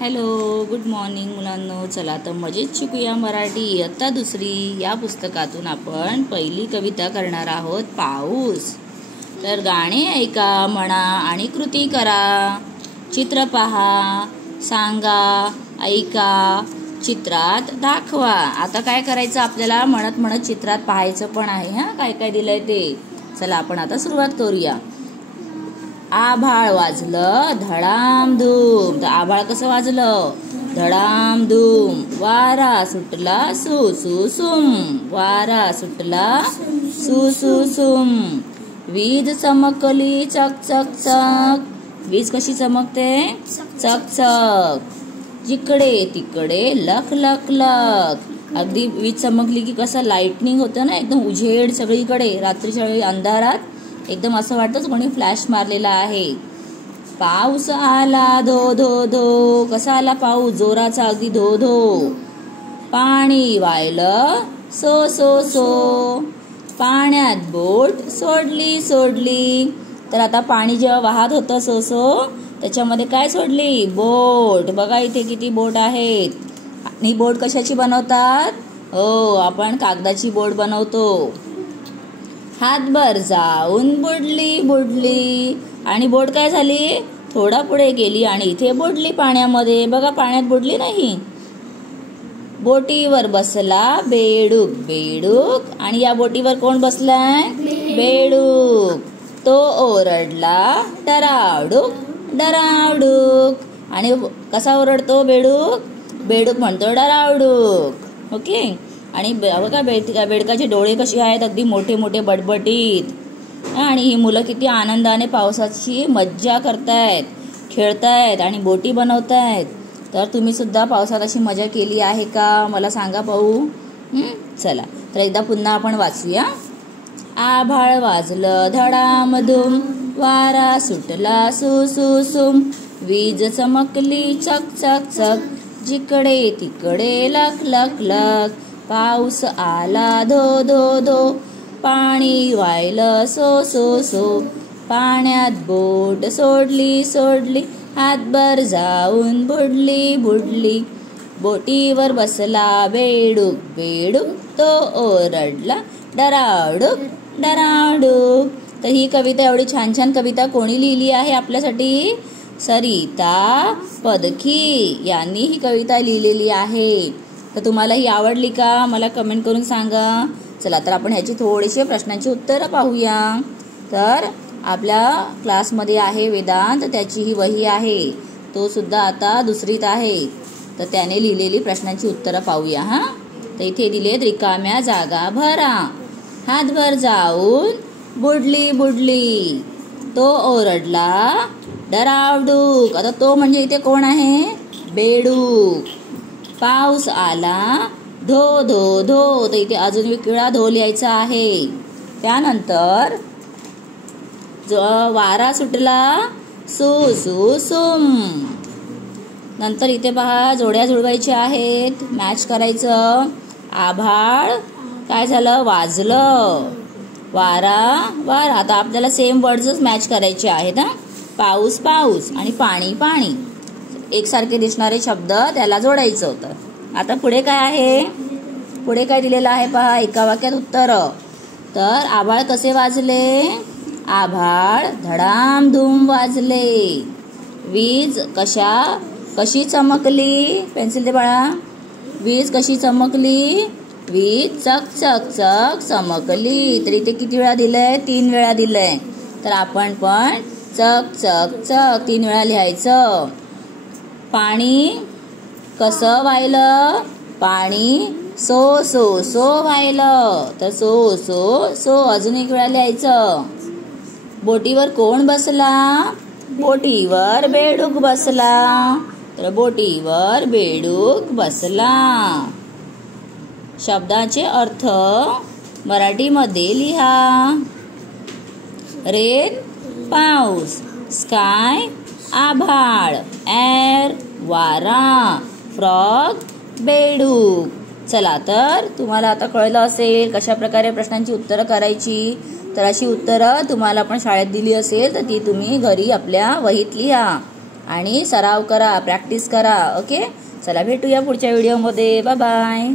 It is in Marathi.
हॅलो, गुड मॉर्निंग मुलांनो. चला तर मजेत शिकूया मराठी इयत्ता दुसरी. या पुस्तकातून आपण पहिली कविता करणार आहोत, पाऊस. तर गाणे ऐका, म्हणा आणि कृती करा. चित्र पहा, सांगा, ऐका, चित्रात दाखवा. आता काय करायचं आपल्याला, म्हणत म्हणत चित्रात पाहायचं पण आहे. काय काय दिलंय ते. चला आपण आता सुरुवात करूया. आभाळ वाजलं धडामधूम. तर आभाळ कसं वाजलं, धडामधूम. वारा सुटला सु सु सुम. वारा सुटला सु सु सुम. वीज चमकली चक चक चक. वीज कशी चमकते, चक चक. जिकडे तिकडे लख लख लख. अगदी वीज चमकली की कसं लाइटनिंग होतं ना, एकदम उजेड सगळीकडे. रात्रीच्या वेळी अंधारात एकदम असं वाटतं कोणी फ्लॅश मारलेला आहे. पाऊस आला धो धो धो. कसा आला पाऊस, जोराचा अगदी धो धो. पाणी वाहिलं सो सो सो. पाण्यात बोट सोडली सोडली. तर आता पाणी जेव्हा वाहत होतं सो सो, त्याच्यामध्ये काय सोडली, बोट. बघा इथे किती बोट आहेत. आणि बोट कशाची बनवतात, हो आपण कागदाची बोट बनवतो. हातभर जाऊन बुडली बुडली. आणि बोट काय झाली, थोडा पुढे गेली आणि इथे बुडली पाण्यामध्ये. बघा पाण्यात बुडली नाही. बोटीवर बसला बेडूक बेडूक. आणि या बोटीवर कोण बसलाय, बेडूक. तो ओरडला डरावडूक डरावडूक. आणि कसा ओरडतो बेडूक, बेडूक म्हणतो डरावडूक. ओके. आणि बघा बेडकाचे डोळे कसे आहेत, अगदी मोठे मोठे बटबटीत. आणि ही मुलं किती आनंदाने पावसाची मज्जा करतायत, खेळतायत आणि बोटी बनवतायत. तर तुम्ही सुद्धा पावसात अशी मजा केली आहे का, मला सांगा पाहू. चला तर एकदा पुन्हा आपण वाचूया. आभाळ वाजलं धडामधूम. वारा सुटला सु सु सुम. वीज चमकली चक चक चक. जिकडे तिकडे लख लख लख. पाऊस आला धो धो धो. पाणी वाहिलं सो सो सो. पाण्यात बोट सोडली सोडली. हातभर जाऊन बुडली बुडली. बोटीवर बसला बेडूक बेडूक. तो ओरडला डरावडूक डरावडूक. तर ही कविता, एवढी छान छान कविता कोणी लिहिली आहे आपल्यासाठी, सरिता पदकी यांनी ही कविता लिहिलेली आहे. तर तुम्हाला ही आवडली का, मला कमेंट करून सांगा. चला तर आपण ह्याची थोडीशी प्रश्नांची उत्तरं पाहूया. तर आपल्या क्लासमध्ये आहे वेदांत, त्याची ही वही आहे. तो सुद्धा आता दुसरीत आहे. तर त्याने लिहिलेली प्रश्नांची उत्तरं पाहूया. तर इथे दिलेत, रिकाम्या जागा भरा. हातभर जाऊन बुडली बुडली. तो ओरडला डरावडूक. आता तो म्हणजे इथे कोण आहे, बेडूक. पाऊस आला धो धो धो. तर इथे अजून एक वेळा धो लिहायचा आहे. त्यानंतर वारा सुटला सु सु सुम. नंतर इथे पहा जोड्या जुळवायच्या आहेत, मॅच करायचं. आभाळ काय झालं, वाजलं. वारा वारा. आता आपल्याला सेम वर्ड्सच मॅच करायचे आहेत. पाऊस पाऊस आणि पाणी पाणी. एकसारखे दिसणारे शब्द त्याला जोडायचं होतं. आता पुढे काय आहे, पुढे काय दिलेलं आहे पहा, एका वाक्यात उत्तर. तर आभाळ कसे वाजले, आभाळ धडामधूम वाजले. वीज कशी चमकली, पेन्सिल दे बाळा. वीज कशी चमकली, वीज चक चक चक चमकली. तर इथे किती वेळा दिलंय, 3 वेळा दिलंय. तर आपण पण चक चक चक 3 वेळा लिहायचं. पाणी कसं वाहिलं, पाणी सो सो सो वाहिलं. तर सो सो सो अजून एक वेळा लिहायचं. बोटीवर कोण बसला, बोटीवर बेडूक बसला. तर बोटीवर बेडूक बसला. शब्दाचे अर्थ मराठीमध्ये लिहा. रेन पाऊस, स्काय आभाळ, एअर वारा, फ्रॉग बेडूक. चला तर तुम्हाला आता कळलं असेल कशा प्रकारे प्रश्नांची उत्तरं करायची. तर अशी उत्तरं तुम्हाला पण शाळेत दिली असेल तर ती तुम्ही घरी आपल्या वहीत लिहा. आणि सराव करा, प्रॅक्टिस करा. ओके, चला भेटूया पुढच्या व्हिडिओमध्ये. Bye bye.